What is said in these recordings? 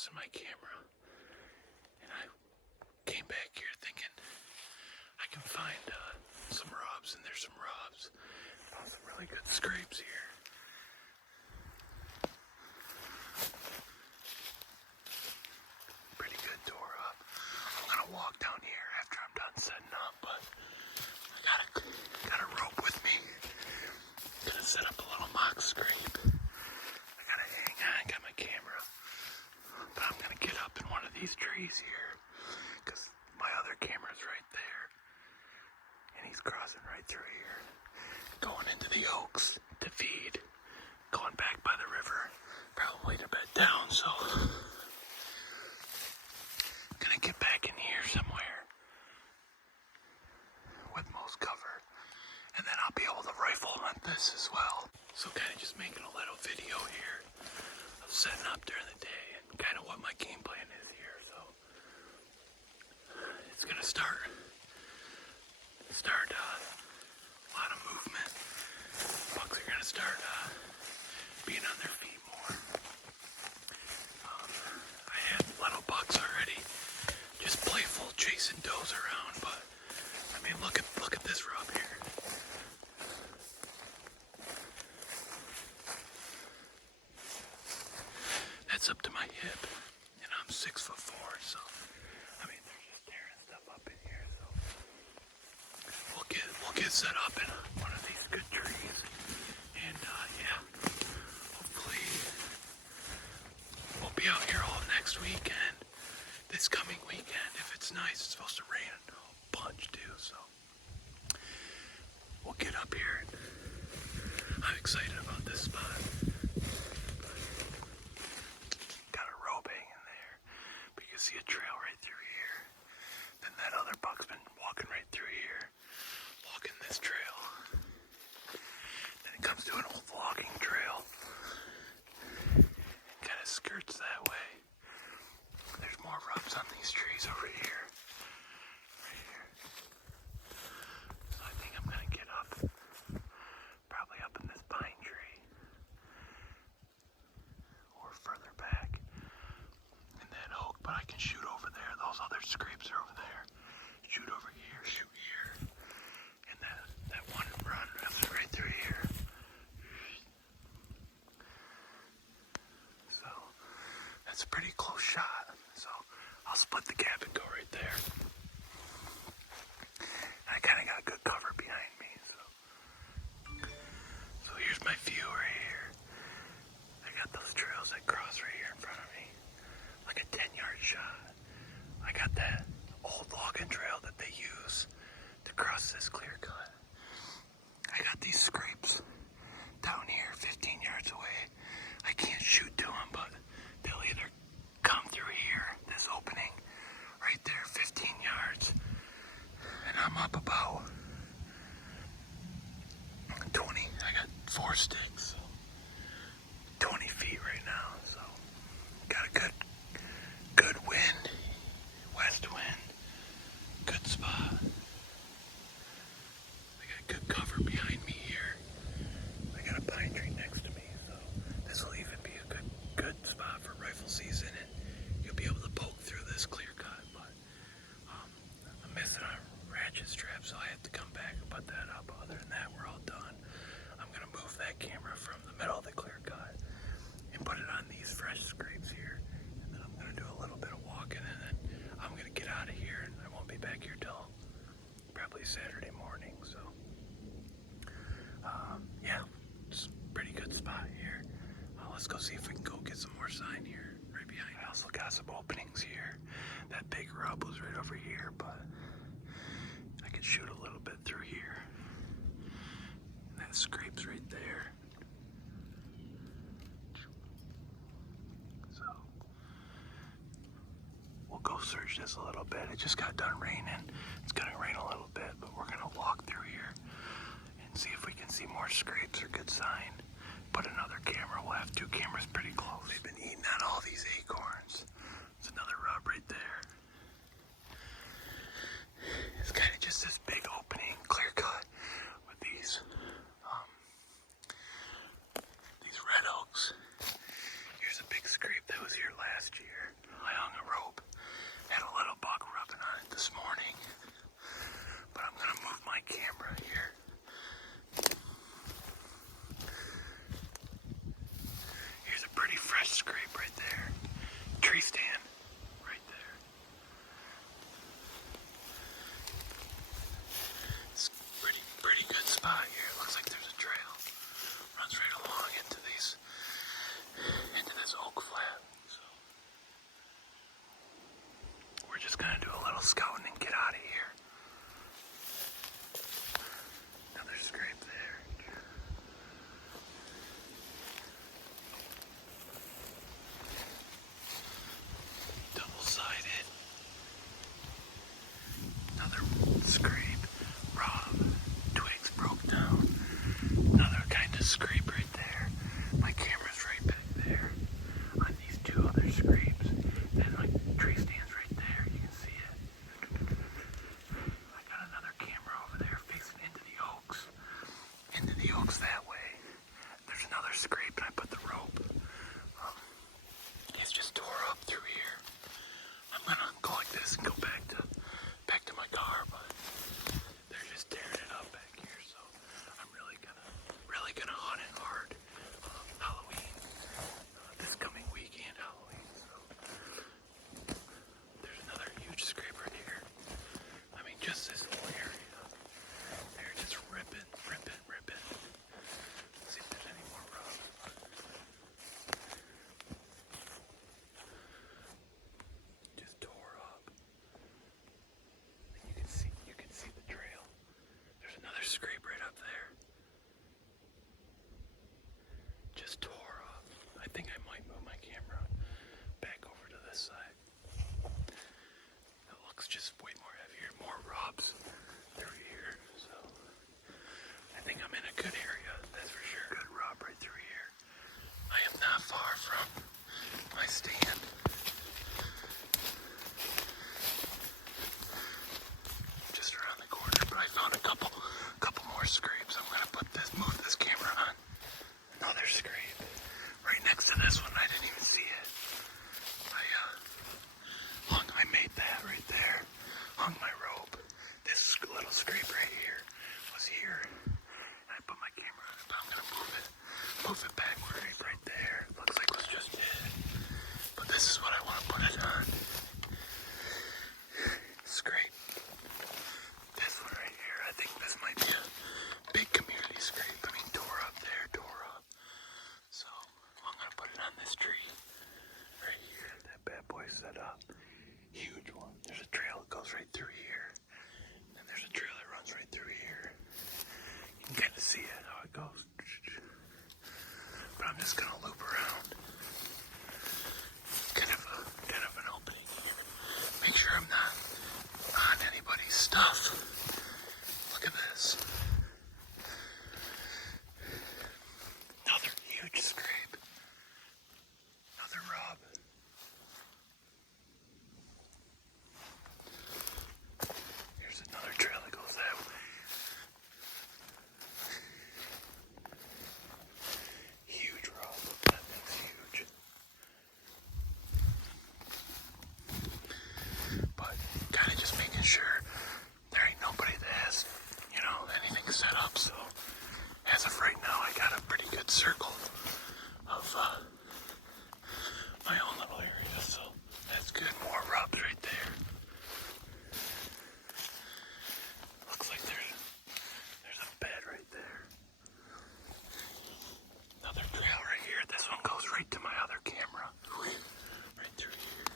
crossing my camera, and I came back here thinking I can find some rubs, and there's some rubs. Found some really good scrapes here. Pretty good door up. I'm gonna walk down here after I'm done setting up, but I got a rope with me. Gonna set up a little mock scrape. I gotta hang on, got my camera. But I'm gonna get up in one of these trees here, because my other camera's right there. And he's crossing right through here, going into the oaks to feed, going back by the river, probably to bed down, so gonna get back in here somewhere with most cover, and then I'll be able to rifle hunt this as well. So kind of just making a little video here of setting up during the day and kind of what my game plan is here. So it's gonna start a lot of movement. Bucks are gonna start being on their feet more. I had little bucks already, just playful chasing does around, but I mean, look at this rub here. That's up to my hip, and I'm 6'4", so I mean, they're just tearing stuff up in here. So we'll get set up in one of these good trees, and yeah, hopefully we'll be out here all next weekend. This coming weekend, if it's nice, it's supposed to rain a bunch too, so we'll get up here. I'm excited about this spot. Got a rope hanging there, but you can see a trail right through here. Then that other buck's been walking right through here, walking this trail. Then it comes to an old logging trail, kind of skirts that way. There's more rubs on these trees over here. Right here. So I think I'm gonna get up, probably up in this pine tree, or further back in that oak, but I can shoot over there. Those other scrapes are over there. Shoot over here, shoot here. And that one run runs right through here. So that's a pretty close shot. So I'll split the gap and go right there. And I kind of got good cover behind me. So here's my view right here. I got those trails that cross right here in front of me. Like a 10-yard shot. I got that old logging trail that they use to cross this clear cut. I got these scrapes down here 15 yards away. I can't shoot to them, but they'll either come through here, this opening right there, 15 yards, and I'm up about 20. I got 4 sticks, 20 feet right now, so got a good wind, west wind, good spot. I got good cover behind me here. I got a pine tree next to me, so this will even be a good spot for rifle season, and you'll be able to poke through this clear cut. But I'm missing a ratchet strap, so I have to come back and put that up. Other than that, we're all done. I'm gonna move that camera from the middle of the clear cut and put it on these fresh scrapes here, and then I'm gonna do a little bit of walking, and then I'm gonna get out of here, and I won't be back here till probably Saturday morning. So yeah, it's a pretty good spot here. Let's go see if we can go get some more sign here right behind. I also got some openings here. That big rub was right over here, but I could shoot a little bit through here. And that scrape's right there. So we'll go search this a little bit. It just got done raining. It's gonna rain a little bit, but we're gonna walk through here and see if we can see more scrapes or good sign. Put another camera. We'll have 2 cameras pretty close. They've been eating on all these acorns. There's another rub right there. It's kind of just this big opening, clear cut with these red oaks. Here's a big scrape that was here last year. just way more heavier, more rubs through here. So I think I'm in a good area, that's for sure. Good rub right through here. I am not far from my stand. Just around the corner, but I found a couple more scrapes. I'm gonna move this camera on. Another scrape right next to this one. I didn't even see it. I made that right there. Hung my rope. This little scrape right here was here. I put my camera on it, but I'm gonna move it backward right there. Looks like it was just it. But this is what I want to put it on. Scrape. This one right here. I think this might be a big community scrape. I mean, tore up there, tore up. So I'm gonna put it on this tree right here. That bad boy set up. Huge one. There's a trail that goes right through here. And there's a trail that runs right through here. You can kind of see it, how it goes. But I'm just gonna loop around. Kind of an opening here. Make sure I'm not on anybody's stuff. Look at this. Another huge scrape. Another rub. Here's another trail that goes that way. Huge rub. That thing's huge. But kind of just making sure there ain't nobody that has, anything set up. So as of right now, I got a pretty good circle of my own little area. So that's good. More rubs right there. Looks like there's a bed right there. Another trail right here. This one goes right to my other camera. Right through here.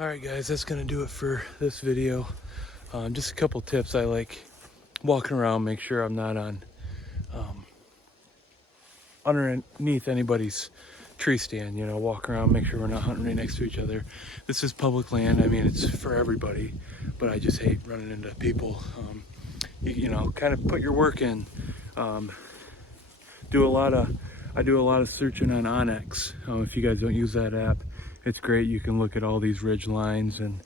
Alright guys, that's going to do it for this video. Just a couple tips. I like walking around, make sure I'm not on underneath anybody's tree stand, walk around, make sure we're not hunting right next to each other. This is public land. I mean, it's for everybody, but I just hate running into people. Kind of put your work in. I do a lot of searching on Onyx. If you guys don't use that app, it's great. You can look at all these ridge lines and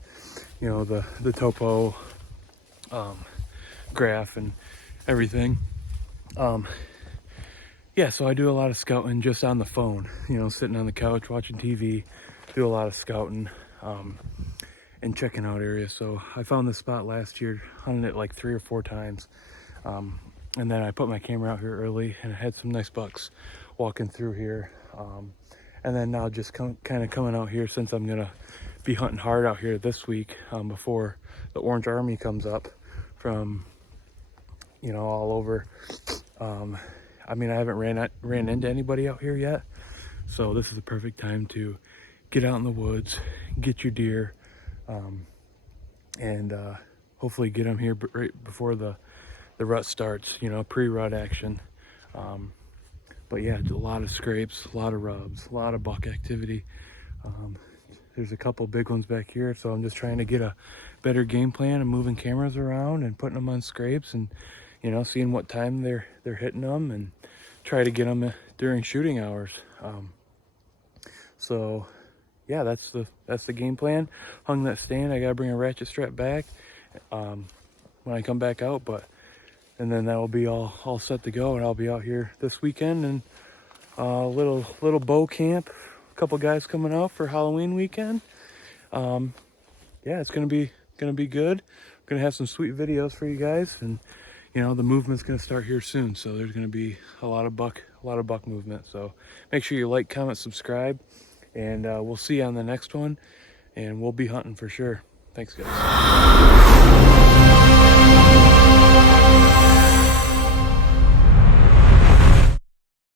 the topo graph and everything. Yeah, so I do a lot of scouting just on the phone, sitting on the couch watching TV, do a lot of scouting and checking out areas. So I found this spot last year, hunted it like 3 or 4 times. And then I put my camera out here early and I had some nice bucks walking through here. And then now just kind of coming out here, since I'm going to be hunting hard out here this week before the Orange Army comes up from, all over. I mean, I haven't ran into anybody out here yet, so this is the perfect time to get out in the woods, get your deer, and hopefully get them here right before the rut starts, pre-rut action. But yeah, a lot of scrapes, a lot of rubs, a lot of buck activity. There's a couple big ones back here, so I'm just trying to get a better game plan and moving cameras around and putting them on scrapes and seeing what time they're hitting them and try to get them during shooting hours. So yeah, that's the game plan. Hung that stand. I gotta bring a ratchet strap back when I come back out, and then that'll be all set to go, and I'll be out here this weekend and little bow camp. A couple guys coming out for Halloween weekend. Yeah, it's gonna be good. Gonna have some sweet videos for you guys, and the movement's gonna start here soon, so there's gonna be a lot of buck movement. So make sure you like, comment, subscribe, and we'll see you on the next one, and we'll be hunting for sure. Thanks guys.